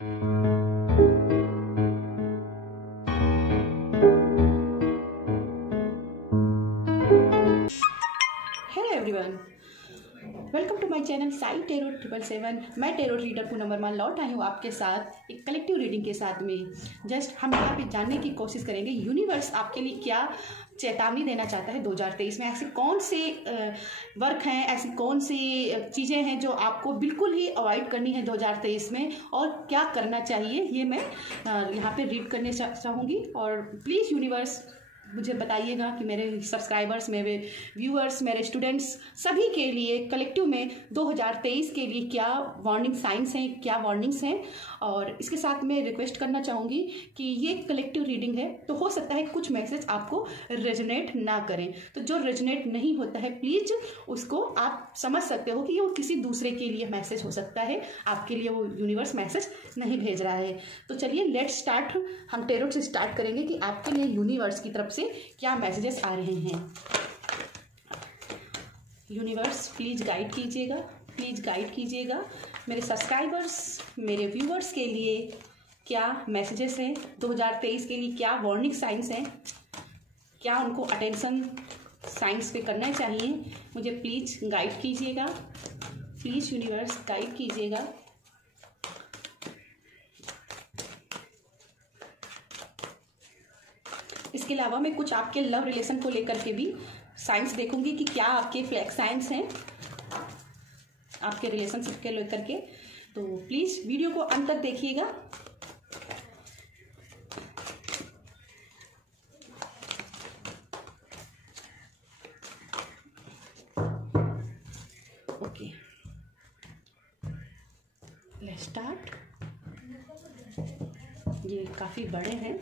Hello everyone, welcome to my channel Sai tarot 777। मैं tarot reader Poonam Verma लौट आई हूँ आपके साथ एक कलेक्टिव रीडिंग के साथ में। जस्ट हम यहाँ पे जानने की कोशिश करेंगे यूनिवर्स आपके लिए क्या चेतावनी देना चाहता है 2023 में। ऐसे कौन से वर्क हैं, ऐसी कौन सी चीज़ें हैं जो आपको बिल्कुल ही अवॉइड करनी है 2023 में, और क्या करना चाहिए, ये मैं यहाँ पे रीड करने चाहूँगी। और प्लीज़ यूनिवर्स मुझे बताइएगा कि मेरे सब्सक्राइबर्स, मेरे व्यूअर्स, मेरे स्टूडेंट्स सभी के लिए कलेक्टिव में 2023 के लिए क्या वार्निंग साइंस हैं, क्या वार्निंग्स हैं। और इसके साथ मैं रिक्वेस्ट करना चाहूँगी कि ये कलेक्टिव रीडिंग है तो हो सकता है कुछ मैसेज आपको रेजोनेट ना करें, तो जो रेजोनेट नहीं होता है प्लीज़ उसको आप समझ सकते हो कि वो किसी दूसरे के लिए मैसेज हो सकता है, आपके लिए वो यूनिवर्स मैसेज नहीं भेज रहा है। तो चलिए लेट्स स्टार्ट। हम टेरो से स्टार्ट करेंगे कि आपके लिए यूनिवर्स की तरफ से क्या मैसेजेस आ रहे हैं। यूनिवर्स प्लीज गाइड कीजिएगा, प्लीज गाइड कीजिएगा मेरे सब्सक्राइबर्स, मेरे व्यूअर्स के लिए क्या मैसेजेस हैं 2023 के लिए, क्या वार्निंग साइंस हैं, क्या उनको अटेंशन साइंस पे करना चाहिए। मुझे प्लीज गाइड कीजिएगा, प्लीज यूनिवर्स गाइड कीजिएगा। इसके अलावा मैं कुछ आपके लव रिलेशन को लेकर के भी साइंस देखूंगी कि क्या आपके फ्लैग साइंस हैं आपके रिलेशनशिप के लेकर के। तो प्लीज वीडियो को अंत तक देखिएगा। Okay, let's start. ये काफी बड़े हैं।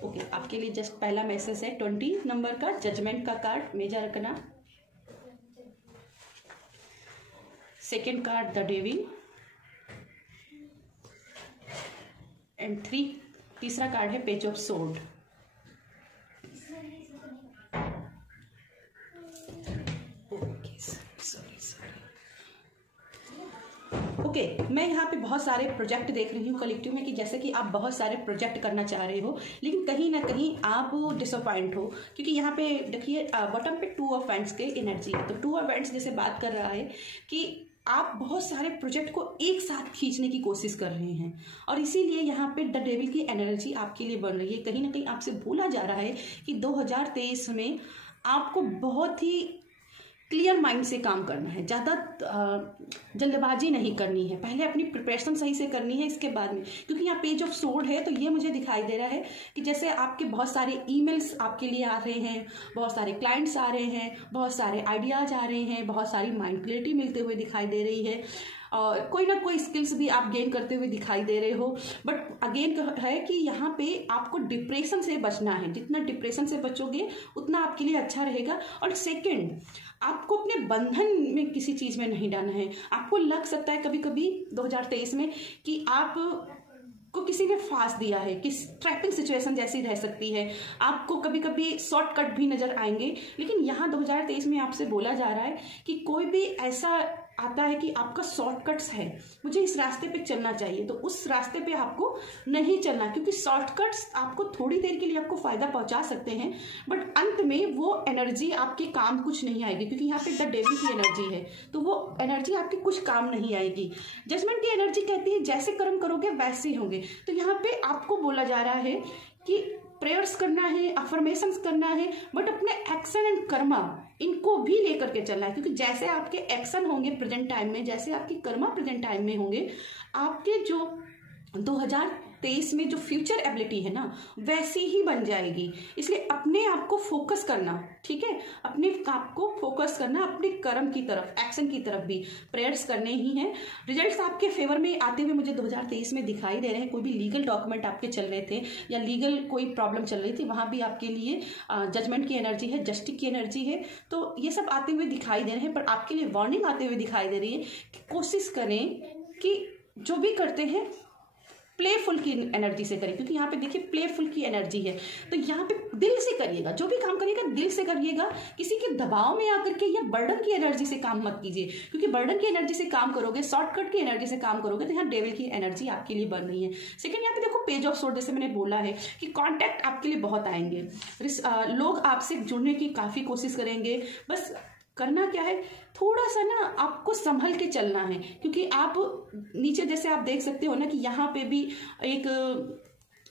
ओके, आपके लिए जस्ट पहला मैसेज है 20 नंबर का जजमेंट का कार्ड, मेजर रखना। Second card the devil and 3, तीसरा कार्ड है पेज ऑफ सोर्ड। ओके, मैं यहाँ पे बहुत सारे प्रोजेक्ट देख रही हूँ कलेक्टिव में कि जैसे कि आप बहुत सारे प्रोजेक्ट करना चाह रहे हो लेकिन कहीं ना कहीं आप डिसअपॉइंट हो, क्योंकि यहाँ पे देखिए बॉटम पे 2 ऑफ वैंड्स के एनर्जी है। तो 2 ऑफ वैंड्स जैसे बात कर रहा है कि आप बहुत सारे प्रोजेक्ट को एक साथ खींचने की कोशिश कर रहे हैं और इसीलिए यहाँ पे द डेविल की एनर्जी आपके लिए बन रही है। कहीं ना कहीं आपसे बोला जा रहा है कि 2023 में आपको बहुत ही क्लियर माइंड से काम करना है, ज़्यादा जल्दबाजी नहीं करनी है, पहले अपनी प्रिपरेशन सही से करनी है इसके बाद में। क्योंकि यहाँ पेज ऑफ सोर्ड है तो ये मुझे दिखाई दे रहा है कि जैसे आपके बहुत सारे ईमेल्स आपके लिए आ रहे हैं, बहुत सारे क्लाइंट्स आ रहे हैं, बहुत सारे आइडियाज आ रहे हैं, बहुत सारी माइंड क्लियरिटी मिलते हुए दिखाई दे रही है और कोई ना कोई स्किल्स भी आप गेन करते हुए दिखाई दे रहे हो। बट अगेन है कि यहाँ पे आपको डिप्रेशन से बचना है, जितना डिप्रेशन से बचोगे उतना आपके लिए अच्छा रहेगा। और सेकंड, आपको अपने बंधन में किसी चीज़ में नहीं डालना है। आपको लग सकता है कभी कभी 2023 में कि आप को किसी ने फांस दिया है, कि ट्रैपिंग सिचुएशन जैसी रह सकती है, आपको कभी कभी शॉर्टकट भी नजर आएंगे। लेकिन यहाँ 2023 में आपसे बोला जा रहा है कि कोई भी ऐसा आता है कि आपका शॉर्टकट्स है, मुझे इस रास्ते पे चलना चाहिए, तो उस रास्ते पे आपको नहीं चलना, क्योंकि शॉर्टकट्स आपको थोड़ी देर के लिए आपको फायदा पहुंचा सकते हैं बट अंत में वो एनर्जी आपके काम कुछ नहीं आएगी। क्योंकि यहाँ पे द डेविल की एनर्जी है तो वो एनर्जी आपके कुछ काम नहीं आएगी। जजमेंट की एनर्जी कहती है जैसे कर्म करोगे वैसे ही होंगे। तो यहाँ पे आपको बोला जा रहा है कि प्रेयर्स करना है, अफर्मेशंस करना है, बट अपने एक्शन एंड कर्मा इनको भी लेकर के चलना है। क्योंकि जैसे आपके एक्शन होंगे प्रेजेंट टाइम में, जैसे आपकी कर्मा प्रेजेंट टाइम में होंगे, आपके जो 2023 में जो फ्यूचर एबिलिटी है ना वैसी ही बन जाएगी। इसलिए अपने आप को फोकस करना, ठीक है, अपने आप को फोकस करना, अपने कर्म की तरफ, एक्शन की तरफ भी प्रेयर्स करने ही हैं। रिजल्ट्स आपके फेवर में आते हुए मुझे 2023 में दिखाई दे रहे हैं। कोई भी लीगल डॉक्यूमेंट आपके चल रहे थे या लीगल कोई प्रॉब्लम चल रही थी, वहां भी आपके लिए जजमेंट की एनर्जी है, जस्टिस की एनर्जी है। तो ये सब आते हुए दिखाई दे रहे हैं, पर आपके लिए वार्निंग आते हुए दिखाई दे रही है कि कोशिश करें कि जो भी करते हैं प्लेफुल की एनर्जी से करें, क्योंकि यहाँ पे देखिए प्लेफुल की एनर्जी है। तो यहाँ पे दिल से करिएगा, जो भी काम करिएगा दिल से करिएगा, किसी के दबाव में आकर के या बर्डन की एनर्जी से काम मत कीजिए, क्योंकि बर्डन की एनर्जी से काम करोगे, शॉर्टकट की एनर्जी से काम करोगे तो यहाँ डेविल की एनर्जी आपके लिए बन रही है। सेकंड, यहाँ पे देखो पेज ऑफ सोर्ड, जैसे मैंने बोला है कि कॉन्टैक्ट आपके लिए बहुत आएंगे, लोग आपसे जुड़ने की काफ़ी कोशिश करेंगे। बस करना क्या है, थोड़ा सा ना आपको संभल के चलना है, क्योंकि आप नीचे जैसे आप देख सकते हो ना कि यहाँ पे भी एक,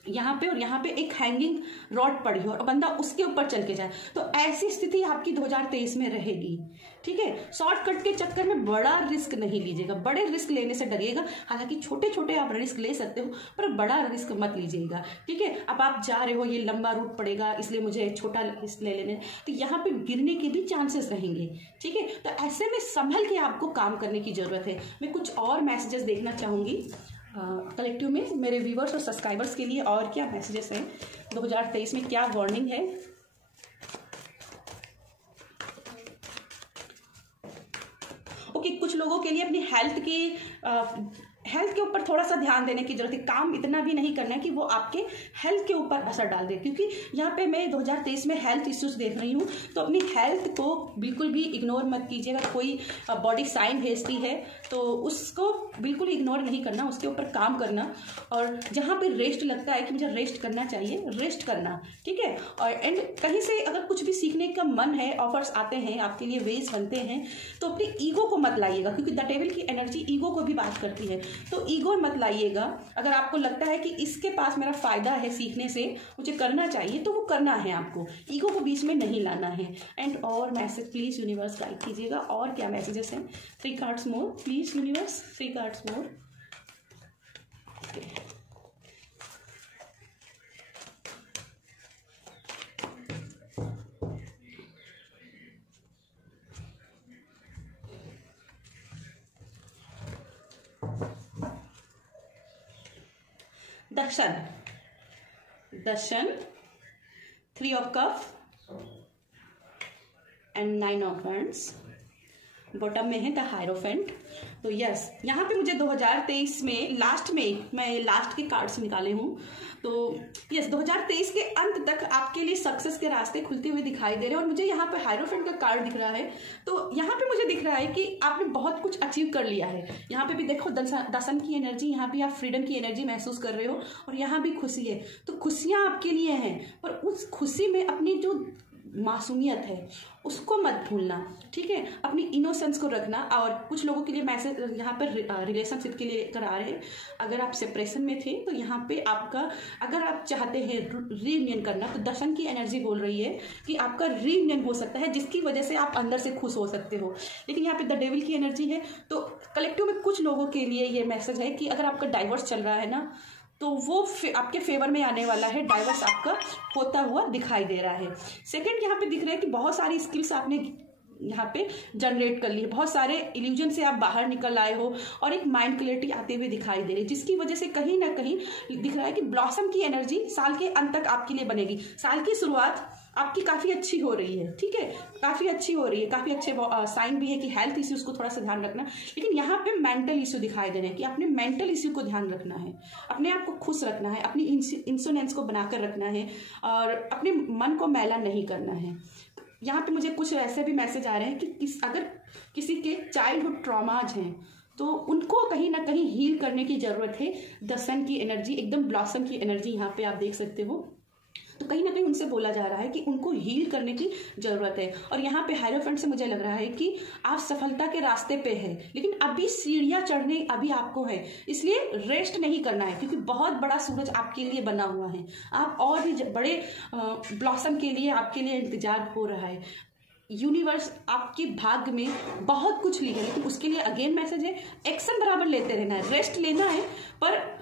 यहाँ पे और यहाँ पे एक हैंगिंग रॉड पड़ी हो और बंदा उसके ऊपर चल के जाए, तो ऐसी स्थिति आपकी 2023 में रहेगी। ठीक है, शॉर्टकट के चक्कर में बड़ा रिस्क नहीं लीजिएगा, बड़े रिस्क लेने से डरिएगा। हालांकि छोटे छोटे आप रिस्क ले सकते हो, पर बड़ा रिस्क मत लीजिएगा। ठीक है, अब आप जा रहे हो, ये लंबा रूट पड़ेगा इसलिए मुझे छोटा रिस्क ले लेने, तो यहाँ पे गिरने के भी चांसेस रहेंगे। ठीक है, तो ऐसे में संभल के आपको काम करने की जरूरत है। मैं कुछ और मैसेजेस देखना चाहूंगी कलेक्टिव में मेरे व्यूवर्स और सब्सक्राइबर्स के लिए, और क्या मैसेजेस हैं 2023 में, क्या वार्निंग है। ओके, कुछ लोगों के लिए अपनी हेल्थ के ऊपर थोड़ा सा ध्यान देने की जरूरत है। काम इतना भी नहीं करना है कि वो आपके हेल्थ के ऊपर असर डाल दे, क्योंकि यहाँ पे मैं 2023 में हेल्थ इश्यूज देख रही हूँ, तो अपनी हेल्थ को बिल्कुल भी इग्नोर मत कीजिएगा। कोई बॉडी साइन भेजती है तो उसको बिल्कुल इग्नोर नहीं करना, उसके ऊपर काम करना, और जहाँ पे रेस्ट लगता है कि मुझे रेस्ट करना चाहिए, रेस्ट करना। ठीक है, और एंड कहीं से अगर कुछ भी सीखने का मन है, ऑफर्स आते हैं आपके लिए, वेज बनते हैं, तो अपनी ईगो को मत लाइएगा, क्योंकि द डेविल की एनर्जी ईगो को भी बात करती है। तो ईगो मत लाइएगा। अगर आपको लगता है कि इसके पास मेरा फायदा है सीखने से, मुझे करना चाहिए, तो वो करना है, आपको ईगो को बीच में नहीं लाना है। एंड और मैसेज प्लीज यूनिवर्स गाइड कीजिएगा, और क्या मैसेजेस हैं। 3 cards more please universe, 3 cards more. Darshan 3 of cup and 9 of wands, bottom में है द हायरोफेंट। तो यस, यहाँ पे मुझे 2023 में लास्ट में मैं लास्ट के कार्ड्स निकाले हूँ, तो यस 2023 के अंत तक आपके लिए सक्सेस के रास्ते खुलते हुए दिखाई दे रहे हैं। और मुझे यहाँ पे हायरोफेंट का कार्ड दिख रहा है, तो यहाँ पे मुझे दिख रहा है कि आपने बहुत कुछ अचीव कर लिया है। यहाँ पे भी देखो दसन की एनर्जी, यहाँ भी आप फ्रीडम की एनर्जी महसूस कर रहे हो, और यहाँ भी खुशी है। तो खुशियाँ आपके लिए हैं, पर उस खुशी में अपनी जो मासूमियत है उसको मत भूलना। ठीक है, अपनी इनोसेंस को रखना। और कुछ लोगों के लिए मैसेज यहाँ पर रिलेशनशिप के लिए कर आ रहे हैं, अगर आप सेपरेशन में थे तो यहाँ पे आपका, अगर आप चाहते हैं रीयूनियन करना, तो दर्शन की एनर्जी बोल रही है कि आपका रीयूनियन हो सकता है, जिसकी वजह से आप अंदर से खुश हो सकते हो। लेकिन यहाँ पे द डेविल की एनर्जी है, तो कलेक्टिव में कुछ लोगों के लिए ये मैसेज है कि अगर आपका डाइवोर्स चल रहा है ना, तो वो आपके फेवर में आने वाला है, डाइवर्स आपका होता हुआ दिखाई दे रहा है। सेकंड, यहाँ पे दिख रहा है कि बहुत सारी स्किल्स आपने यहाँ पे जनरेट कर ली है, बहुत सारे इल्यूजन से आप बाहर निकल आए हो, और एक माइंड क्लियरिटी आते हुए दिखाई दे रही है, जिसकी वजह से कहीं ना कहीं दिख रहा है कि ब्लॉसम की एनर्जी साल के अंत तक आपके लिए बनेगी। साल की शुरुआत आपकी काफ़ी अच्छी हो रही है। ठीक है, काफ़ी अच्छी हो रही है, काफ़ी अच्छे साइन भी है कि हेल्थ इश्यूज को थोड़ा सा ध्यान रखना। लेकिन यहाँ पे मेंटल इश्यू दिखाई दे रहे हैं कि अपने मेंटल इश्यू को ध्यान रखना है, अपने आप को खुश रखना है, अपनी इंश्योरेंस को बनाकर रखना है, और अपने मन को मैला नहीं करना है। यहाँ पे मुझे कुछ ऐसे भी मैसेज आ रहे हैं कि अगर किसी के चाइल्डहुड ट्रॉमाज हैं तो उनको कहीं ना कहीं हील करने की ज़रूरत है। द सन की एनर्जी, एकदम ब्लॉसम की एनर्जी यहाँ पे आप देख सकते हो, तो कहीं ना कहीं उनसे बोला जा रहा है कि उनको हील करने की ज़रूरत है। और यहाँ पे हायरोफेंट से मुझे लग रहा है कि आप सफलता के रास्ते पे हैं, लेकिन अभी सीढ़ियाँ चढ़ने अभी आपको है, इसलिए रेस्ट नहीं करना है, क्योंकि बहुत बड़ा सूरज आपके लिए बना हुआ है। आप और भी बड़े ब्लॉसम के लिए आपके लिए इंतजार हो रहा है। यूनिवर्स आपके भाग्य में बहुत कुछ ली है, लेकिन उसके लिए अगेन मैसेज है, एक्शन बराबर लेते रहना है, रेस्ट लेना है, पर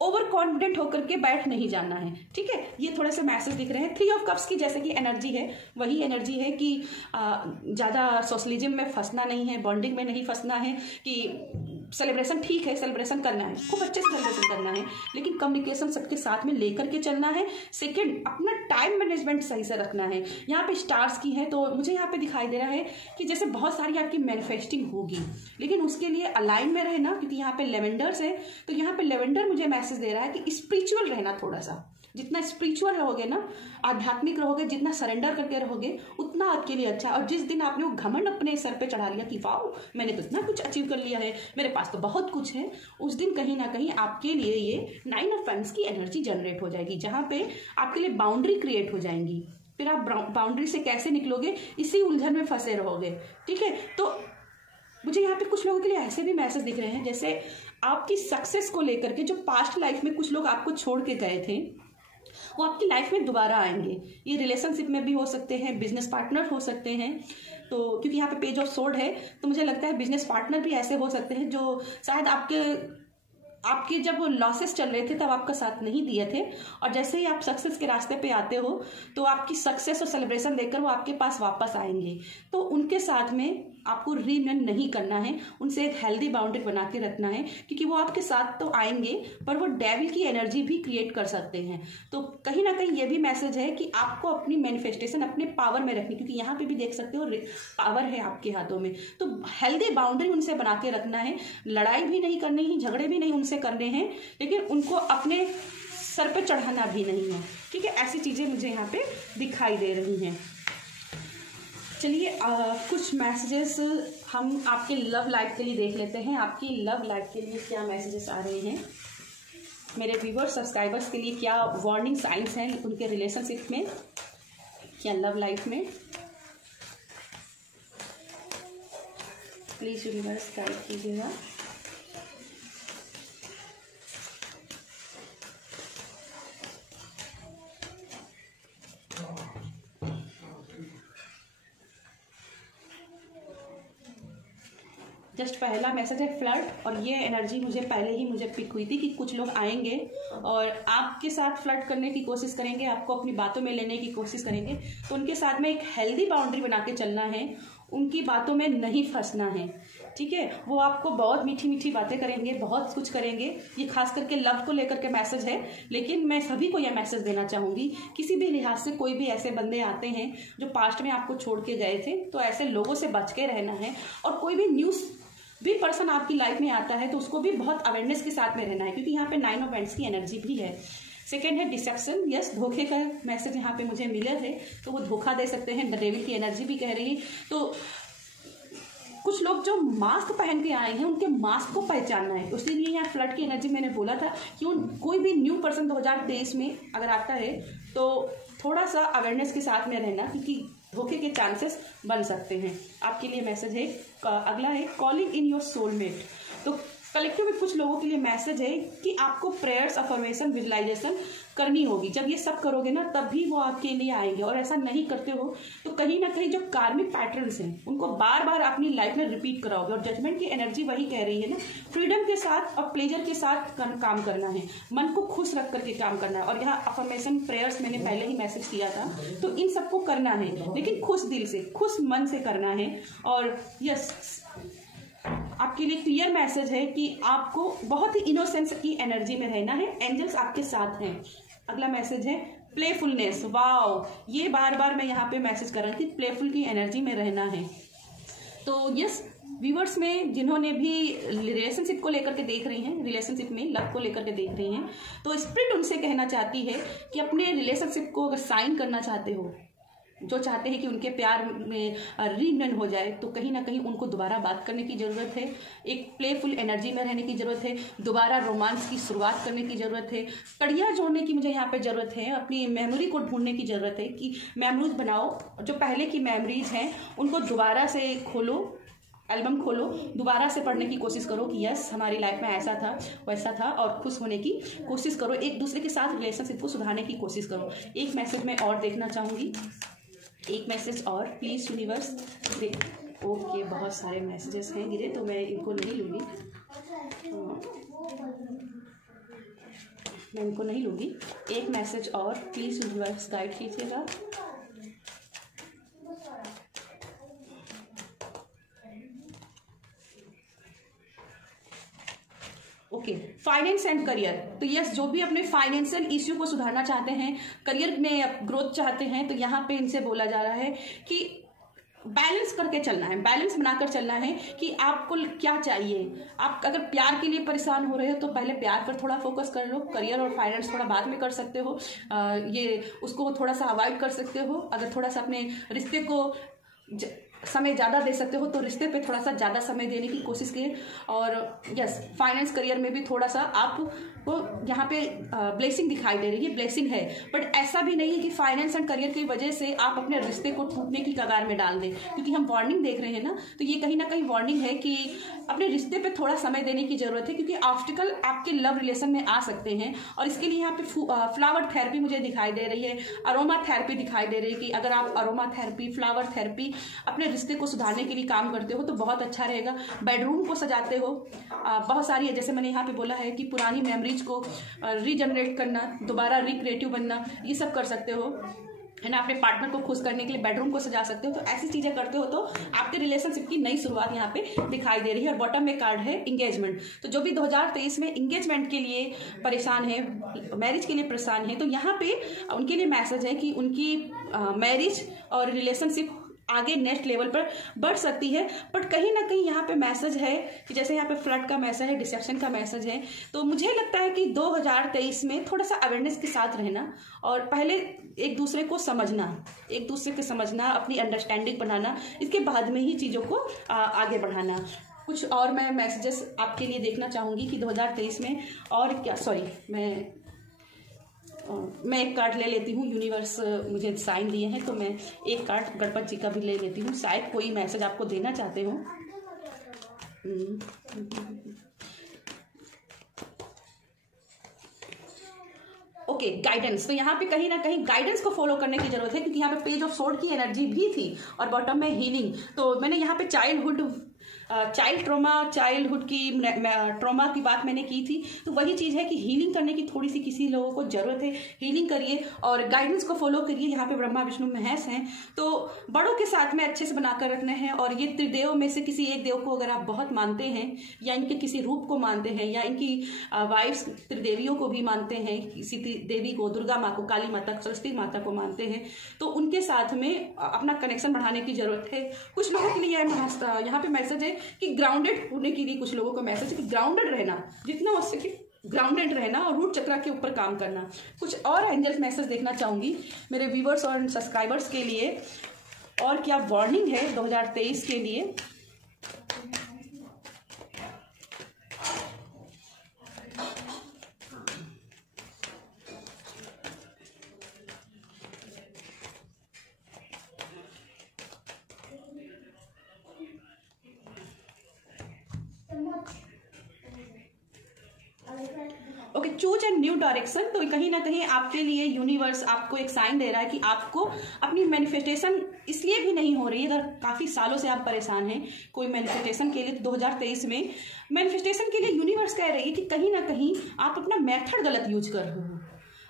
ओवर कॉन्फिडेंट होकर के बैठ नहीं जाना है। ठीक है, ये थोड़े से मैसेज दिख रहे हैं। 3 ऑफ कप्स की जैसे कि एनर्जी है, वही एनर्जी है कि ज़्यादा सोशलिज्म में फंसना नहीं है, बॉन्डिंग में नहीं फंसना है, कि सेलिब्रेशन ठीक है, सेलिब्रेशन करना है, खूब अच्छे से सेलिब्रेशन करना है, लेकिन कम्युनिकेशन सबके साथ में लेकर के चलना है। सेकंड, अपना टाइम मैनेजमेंट सही से रखना है। यहाँ पे स्टार्स की है तो मुझे यहाँ पे दिखाई दे रहा है कि जैसे बहुत सारी आपकी मैनिफेस्टिंग होगी, लेकिन उसके लिए अलाइन में रहना, क्योंकि यहाँ पे लेवेंडर्स है, तो यहाँ पे लेवेंडर मुझे मैसेज दे रहा है कि स्पिरिचुअल रहना थोड़ा सा। जितना स्पिरिचुअल रहोगे ना, आध्यात्मिक रहोगे, जितना सरेंडर करके रहोगे, उतना आपके लिए अच्छा। और जिस दिन आपने वो घमंड अपने सर पे चढ़ा लिया कि वाओ मैंने तो इतना कुछ अचीव कर लिया है, मेरे पास तो बहुत कुछ है, उस दिन कहीं ना कहीं आपके लिए ये 9 ऑफ फैंस की एनर्जी जनरेट हो जाएगी, जहाँ पे आपके लिए बाउंड्री क्रिएट हो जाएंगी। फिर आप बाउंड्री से कैसे निकलोगे, इसी उलझन में फंसे रहोगे। ठीक है, तो मुझे यहाँ पे कुछ लोगों के लिए ऐसे भी मैसेज दिख रहे हैं जैसे आपकी सक्सेस को लेकर के, जो पास्ट लाइफ में कुछ लोग आपको छोड़ के गए थे, वो आपकी लाइफ में दोबारा आएंगे। ये रिलेशनशिप में भी हो सकते हैं, बिजनेस पार्टनर हो सकते हैं। तो क्योंकि यहाँ पे पेज ऑफ सोर्ड है, तो मुझे लगता है बिजनेस पार्टनर भी ऐसे हो सकते हैं जो शायद आपके जब लॉसेस चल रहे थे तब आपका साथ नहीं दिए थे, और जैसे ही आप सक्सेस के रास्ते पे आते हो तो आपकी सक्सेस और सेलिब्रेशन देखकर वो आपके पास वापस आएंगे। तो उनके साथ में आपको रीयूनियन नहीं करना है, उनसे एक हेल्दी बाउंड्री बना के रखना है, क्योंकि वो आपके साथ तो आएंगे पर वो डेविल की एनर्जी भी क्रिएट कर सकते हैं। तो कहीं ना कहीं ये भी मैसेज है कि आपको अपनी मैनिफेस्टेशन अपने पावर में रखनी, क्योंकि यहाँ पे भी देख सकते हो पावर है आपके हाथों में। तो हेल्दी बाउंड्री उनसे बना के रखना है, लड़ाई भी नहीं करनी है, झगड़े भी नहीं उनसे करने हैं, लेकिन उनको अपने सर पे चढ़ाना भी नहीं है। ठीक है, ऐसी चीज़ें मुझे यहाँ पे दिखाई दे रही हैं। चलिए कुछ मैसेजेस हम आपके लव लाइफ के लिए देख लेते हैं। आपकी लव लाइफ के लिए क्या मैसेजेस आ रहे हैं, मेरे व्यूवर्स सब्सक्राइबर्स के लिए क्या वार्निंग साइंस हैं उनके रिलेशनशिप में, क्या लव लाइफ में। प्लीज यूनिवर्स गाइड कीजिएगा। जस्ट पहला मैसेज है फ्लर्ट, और ये एनर्जी मुझे पिक हुई थी कि कुछ लोग आएंगे और आपके साथ फ्लर्ट करने की कोशिश करेंगे, आपको अपनी बातों में लेने की कोशिश करेंगे। तो उनके साथ में एक हेल्दी बाउंड्री बना के चलना है, उनकी बातों में नहीं फंसना है। ठीक है, वो आपको बहुत मीठी मीठी बातें करेंगे, बहुत कुछ करेंगे। ये खास करके लव को लेकर के मैसेज है, लेकिन मैं सभी को यह मैसेज देना चाहूँगी, किसी भी लिहाज से कोई भी ऐसे बंदे आते हैं जो पास्ट में आपको छोड़ के गए थे, तो ऐसे लोगों से बच के रहना है। और कोई भी न्यूज़ भी पर्सन आपकी लाइफ में आता है तो उसको भी बहुत अवेयरनेस के साथ में रहना है, क्योंकि यहाँ पे 9 ऑफ वांड्स की एनर्जी भी है। सेकेंड है डिसेप्शन, यस धोखे का मैसेज यहाँ पे मुझे मिले थे, तो वो धोखा दे सकते हैं, द डेविल की एनर्जी भी कह रही है। तो कुछ लोग जो मास्क पहन के आए हैं उनके मास्क को पहचानना है, उसलिए यहाँ फ्लड की एनर्जी मैंने बोला था कि कोई भी न्यू पर्सन 2023 में अगर आता है तो थोड़ा सा अवेयरनेस के साथ में रहना, क्योंकि धोखे के चांसेस बन सकते हैं। आपके लिए मैसेज है, अगला है कॉलिंग इन योर सोलमेट। तो कलेक्टिव में कुछ लोगों के लिए मैसेज है कि आपको प्रेयर्स, अफर्मेशन, विजुलाइजेशन करनी होगी। जब ये सब करोगे ना तब भी वो आपके लिए आएंगे, और ऐसा नहीं करते हो तो कहीं ना कहीं जो कार्मिक पैटर्न्स हैं उनको बार बार अपनी लाइफ में रिपीट कराओगे। और जजमेंट की एनर्जी वही कह रही है ना, फ्रीडम के साथ और प्लेजर के साथ काम करना है, मन को खुश रख करके काम करना है। और यहाँ अफर्मेशन, प्रेयर्स मैंने पहले ही मैसेज किया था, तो इन सबको करना है, लेकिन खुश दिल से, खुश मन से करना है। और यस, आपके लिए क्लियर मैसेज है कि आपको बहुत ही इनोसेंस की एनर्जी में रहना है, एंजल्स आपके साथ हैं। अगला मैसेज है प्लेफुलनेस, वाओ, ये बार बार मैं यहाँ पे मैसेज कर रही थी, प्लेफुल की एनर्जी में रहना है। तो यस, व्यूवर्स में जिन्होंने भी रिलेशनशिप को लेकर के देख रही हैं, रिलेशनशिप में लव को लेकर के देख रही हैं, तो स्पिरिट उनसे कहना चाहती है कि अपने रिलेशनशिप को अगर साइन करना चाहते हो, जो चाहते हैं कि उनके प्यार में रीयूनियन हो जाए, तो कहीं ना कहीं उनको दोबारा बात करने की ज़रूरत है, एक प्लेफुल एनर्जी में रहने की ज़रूरत है, दोबारा रोमांस की शुरुआत करने की ज़रूरत है, कड़िया जोड़ने की मुझे यहाँ पे ज़रूरत है, अपनी मेमोरी को ढूंढने की ज़रूरत है कि मेमोरीज बनाओ, जो पहले की मेमोरीज हैं उनको दोबारा से खोलो, एल्बम खोलो, दोबारा से पढ़ने की कोशिश करो कि यस हमारी लाइफ में ऐसा था वैसा था, और खुश होने की कोशिश करो, एक दूसरे के साथ रिलेशनशिप को सुधारने की कोशिश करो। एक मैसेज मैं और देखना चाहूँगी, एक मैसेज और प्लीज़ यूनिवर्स। ओके, बहुत सारे मैसेजेस हैं गिरे, तो मैं इनको नहीं लूँगी, मैं इनको नहीं लूँगी। एक मैसेज और प्लीज़ यूनिवर्स गाइड कीजिएगा। फाइनेंस एंड करियर, तो यस, जो भी अपने फाइनेंशियल इश्यू को सुधारना चाहते हैं, करियर में ग्रोथ चाहते हैं, तो यहाँ पे इनसे बोला जा रहा है कि बैलेंस करके चलना है, बैलेंस बनाकर चलना है कि आपको क्या चाहिए। आप अगर प्यार के लिए परेशान हो रहे हो तो पहले प्यार पर थोड़ा फोकस कर लो, करियर और फाइनेंस थोड़ा बाद में कर सकते हो, ये उसको थोड़ा सा अवॉइड कर सकते हो। अगर थोड़ा सा अपने रिश्ते को समय ज़्यादा दे सकते हो तो रिश्ते पे थोड़ा सा ज़्यादा समय देने की कोशिश कीजिए। और यस, फाइनेंस करियर में भी थोड़ा सा आपको यहाँ पे ब्लेसिंग दिखाई दे रही है, ब्लेसिंग है, बट ऐसा भी नहीं है कि फाइनेंस एंड करियर की वजह से आप अपने रिश्ते को टूटने की कगार में डाल दें, क्योंकि हम वार्निंग देख रहे हैं ना, तो ये कहीं ना कहीं वार्निंग है कि अपने रिश्ते पे थोड़ा समय देने की जरूरत है, क्योंकि ऑब्स्टिकल आपके लव रिलेशन में आ सकते हैं। और इसके लिए यहाँ पे फ्लावर थेरेपी मुझे दिखाई दे रही है, अरोमा थेरेपी दिखाई दे रही है कि अगर आप अरोमा थेरेपी, फ्लावर थेरेपी अपने रिश्ते को सुधारने के लिए काम करते हो तो बहुत अच्छा रहेगा। बेडरूम को सजाते हो, बहुत सारी है, जैसे मैंने यहाँ पे बोला है कि पुरानी मेमोरीज को रीजनरेट करना, दोबारा रिक्रिएटिव बनना, ये सब कर सकते हो, है ना। अपने पार्टनर को खुश करने के लिए बेडरूम को सजा सकते हो। तो ऐसी चीजें करते हो तो आपके रिलेशनशिप की नई शुरुआत यहाँ पे दिखाई दे रही है। और बॉटम में कार्ड है इंगेजमेंट, तो जो भी 2023 में इंगेजमेंट के लिए परेशान है, मैरिज के लिए परेशान है, तो यहाँ पे उनके लिए मैसेज है कि उनकी मैरिज और रिलेशनशिप आगे नेक्स्ट लेवल पर बढ़ सकती है। बट कहीं ना कहीं यहाँ पे मैसेज है कि जैसे यहाँ पे फ्लर्ट का मैसेज है, डिसेप्शन का मैसेज है, तो मुझे लगता है कि 2023 में थोड़ा सा अवेयरनेस के साथ रहना और पहले एक दूसरे को समझना, एक दूसरे को समझना, अपनी अंडरस्टैंडिंग बनाना, इसके बाद में ही चीज़ों को आगे बढ़ाना। कुछ और मैं मैसेजेस आपके लिए देखना चाहूँगी कि 2023 में और क्या, सॉरी मैं एक कार्ड ले लेती हूँ, यूनिवर्स मुझे साइन दिए हैं तो मैं एक कार्ड गणपति जी का भी ले लेती हूँ, शायद कोई मैसेज आपको देना चाहते हो। ओके, गाइडेंस, तो यहाँ पे कहीं ना कहीं गाइडेंस को फॉलो करने की जरूरत है, क्योंकि यहाँ पे पेज ऑफ सोर्ड की एनर्जी भी थी और बॉटम में हीलिंग। तो मैंने यहाँ पे चाइल्ड ट्रॉमा, चाइल्डहुड की ट्रॉमा की बात मैंने की थी, तो वही चीज़ है कि हीलिंग करने की थोड़ी सी किसी लोगों को ज़रूरत है, हीलिंग करिए और गाइडेंस को फॉलो करिए। यहाँ पे ब्रह्मा विष्णु महेश हैं, तो बड़ों के साथ में अच्छे से बनाकर रखना है। और ये त्रिदेव में से किसी एक देव को अगर आप बहुत मानते हैं या इनके किसी रूप को मानते हैं या इनकी वाइफ्स त्रिदेवियों को भी मानते हैं, किसी देवी को, दुर्गा माँ को, काली माता, सरस्वती माता को मानते हैं, तो उनके साथ में अपना कनेक्शन बढ़ाने की जरूरत है। कुछ लोगों के लिए यहाँ पे मैसेज है कि ग्राउंडेड होने के लिए, कुछ लोगों का मैसेज है कि ग्राउंडेड रहना, जितना हो सके ग्राउंडेड रहना और रूट चक्र के ऊपर काम करना। कुछ और एंजल्स मैसेज देखना चाहूंगी मेरे व्यूवर्स और सब्सक्राइबर्स के लिए, और क्या वार्निंग है 2023 के लिए। Okay, choose and new direction, तो कहीं ना कहीं आपके लिए यूनिवर्स आपको एक साइन दे रहा है कि आपको अपनी मैनिफेस्टेशन इसलिए भी नहीं हो रही है, अगर काफी सालों से आप परेशान हैं कोई मैनिफेस्टेशन के लिए, तो 2023 में मैनिफेस्टेशन के लिए यूनिवर्स कह रही है कि कहीं ना कहीं आप अपना मेथड गलत यूज कर रहे हो।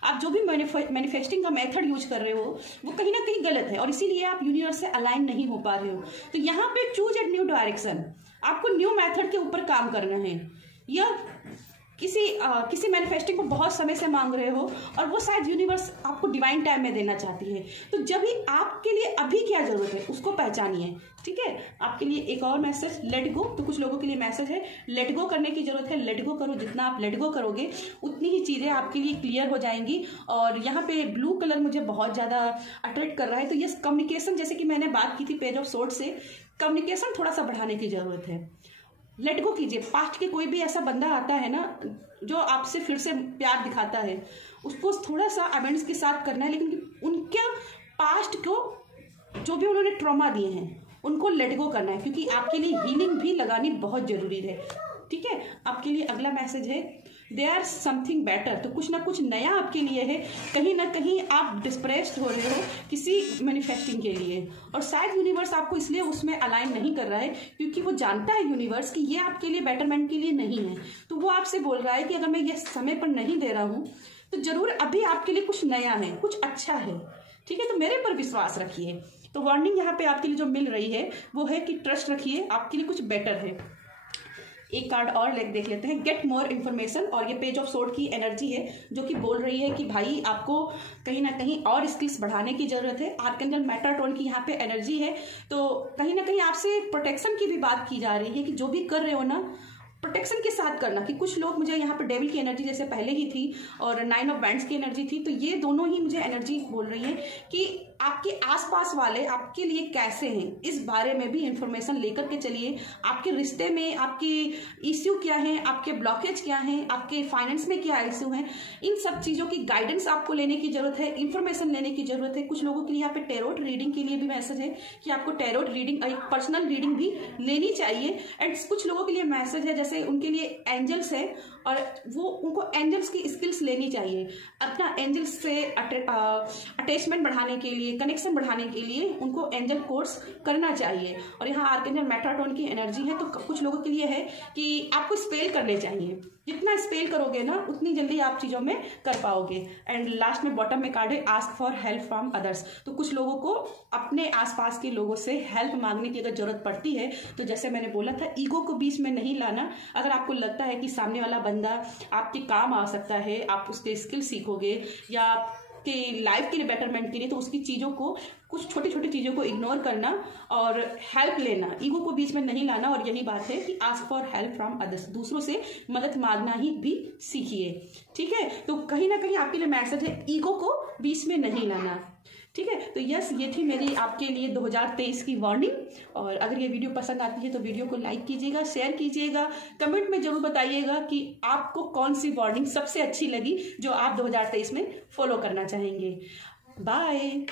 आप जो भी मैनिफेस्टिंग का मेथड यूज कर रहे हो वो कहीं ना कहीं गलत है और इसीलिए आप यूनिवर्स से अलाइन नहीं हो पा रहे हो। तो यहाँ पे चूज एंड न्यू डायरेक्शन, आपको न्यू मेथड के ऊपर काम करना है, या किसी मैनिफेस्टिंग को बहुत समय से मांग रहे हो और वो शायद यूनिवर्स आपको डिवाइन टाइम में देना चाहती है। तो जब भी आपके लिए अभी क्या जरूरत है उसको पहचानिए, ठीक है। आपके लिए एक और मैसेज, लेट गो, तो कुछ लोगों के लिए मैसेज है लेट गो करने की जरूरत है। लेट गो करो, जितना आप लेट गो करोगे उतनी ही चीजें आपके लिए क्लियर हो जाएंगी। और यहाँ पे ब्लू कलर मुझे बहुत ज्यादा अट्रैक्ट कर रहा है, तो ये कम्युनिकेशन, जैसे कि मैंने बात की थी पेज ऑफ सोर्ड से, कम्युनिकेशन थोड़ा सा बढ़ाने की जरूरत है। लेट गो कीजिए। पास्ट के कोई भी ऐसा बंदा आता है ना जो आपसे फिर से प्यार दिखाता है, उसको थोड़ा सा अवेयरनेस के साथ करना है, लेकिन उनके पास्ट को जो भी उन्होंने ट्रॉमा दिए हैं उनको लेट गो करना है, क्योंकि आपके लिए हीलिंग भी लगानी बहुत जरूरी है, ठीक है। आपके लिए अगला मैसेज है देयर समथिंग बेटर, तो कुछ ना कुछ नया आपके लिए है। कहीं ना कहीं आप डिस्प्रेस्ड हो रहे हो किसी मैनिफेस्टिंग के लिए, और शायद यूनिवर्स आपको इसलिए उसमें अलाइन नहीं कर रहा है क्योंकि वो जानता है यूनिवर्स कि ये आपके लिए बेटरमेंट के लिए नहीं है। तो वो आपसे बोल रहा है कि अगर मैं ये समय पर नहीं दे रहा हूँ तो जरूर अभी आपके लिए कुछ नया है, कुछ अच्छा है, ठीक है। तो मेरे पर विश्वास रखिए। तो वार्निंग यहाँ पे आपके लिए जो मिल रही है वो है कि ट्रस्ट रखिए, आपके लिए कुछ बेटर है। एक कार्ड और देख लेते हैं, गेट मोर इन्फॉर्मेशन। और ये पेज ऑफ सोर्ड की एनर्जी है जो कि बोल रही है कि भाई आपको कहीं ना कहीं और स्किल्स बढ़ाने की जरूरत है। आर्कएंजल मेटाट्रॉन की यहाँ पे एनर्जी है, तो कहीं ना कहीं आपसे प्रोटेक्शन की भी बात की जा रही है कि जो भी कर रहे हो ना प्रोटेक्शन के साथ करना। कि कुछ लोग, मुझे यहाँ पे डेविल की एनर्जी जैसे पहले ही थी और 9 ऑफ बैंड्स की एनर्जी थी, तो ये दोनों ही मुझे एनर्जी बोल रही है कि आपके आसपास वाले आपके लिए कैसे हैं, इस बारे में भी इंफॉर्मेशन लेकर के चलिए। आपके रिश्ते में आपके इश्यू क्या हैं, आपके ब्लॉकेज क्या हैं, आपके फाइनेंस में क्या इश्यू हैं, इन सब चीज़ों की गाइडेंस आपको लेने की जरूरत है, इंफॉर्मेशन लेने की जरूरत है। कुछ लोगों के लिए यहाँ पे टैरोट रीडिंग के लिए भी मैसेज है कि आपको टैरोट रीडिंग, एक पर्सनल रीडिंग भी लेनी चाहिए। एंड कुछ लोगों के लिए मैसेज है जैसे उनके लिए एंजल्स है और वो उनको एंजल्स की स्किल्स लेनी चाहिए, अपना एंजल्स से अटैचमेंट बढ़ाने के लिए, कनेक्शन बढ़ाने के लिए उनको एंजल कोर्स करना चाहिए। और यहाँ आर्कएंजल मेटाट्रॉन की एनर्जी है, तो कुछ लोगों के लिए है कि आपको स्पेल करने चाहिए। जितना स्पेल करोगे ना उतनी जल्दी आप चीज़ों में कर पाओगे। एंड लास्ट में बॉटम में कार्ड है ask for help from others. तो कुछ लोगों को अपने आसपास के लोगों से हेल्प मांगने की अगर जरूरत पड़ती है तो जैसे मैंने बोला था, ईगो को बीच में नहीं लाना। अगर आपको लगता है कि सामने वाला बंदा आपके काम आ सकता है, आप उसके स्किल सीखोगे या कि लाइफ के लिए बेटरमेंट के लिए, तो उसकी चीज़ों को, कुछ छोटी छोटी चीज़ों को इग्नोर करना और हेल्प लेना, ईगो को बीच में नहीं लाना। और यही बात है कि ask for help from others, दूसरों से मदद मांगना ही भी सीखिए। ठीक है, तो कहीं ना कहीं आपके लिए मैसेज है ईगो को बीच में नहीं लाना। ठीक है, तो यस, ये थी मेरी आपके लिए 2023 की वार्निंग। और अगर ये वीडियो पसंद आती है तो वीडियो को लाइक कीजिएगा, शेयर कीजिएगा, कमेंट में जरूर बताइएगा कि आपको कौन सी वार्निंग सबसे अच्छी लगी जो आप 2023 में फॉलो करना चाहेंगे। बाय।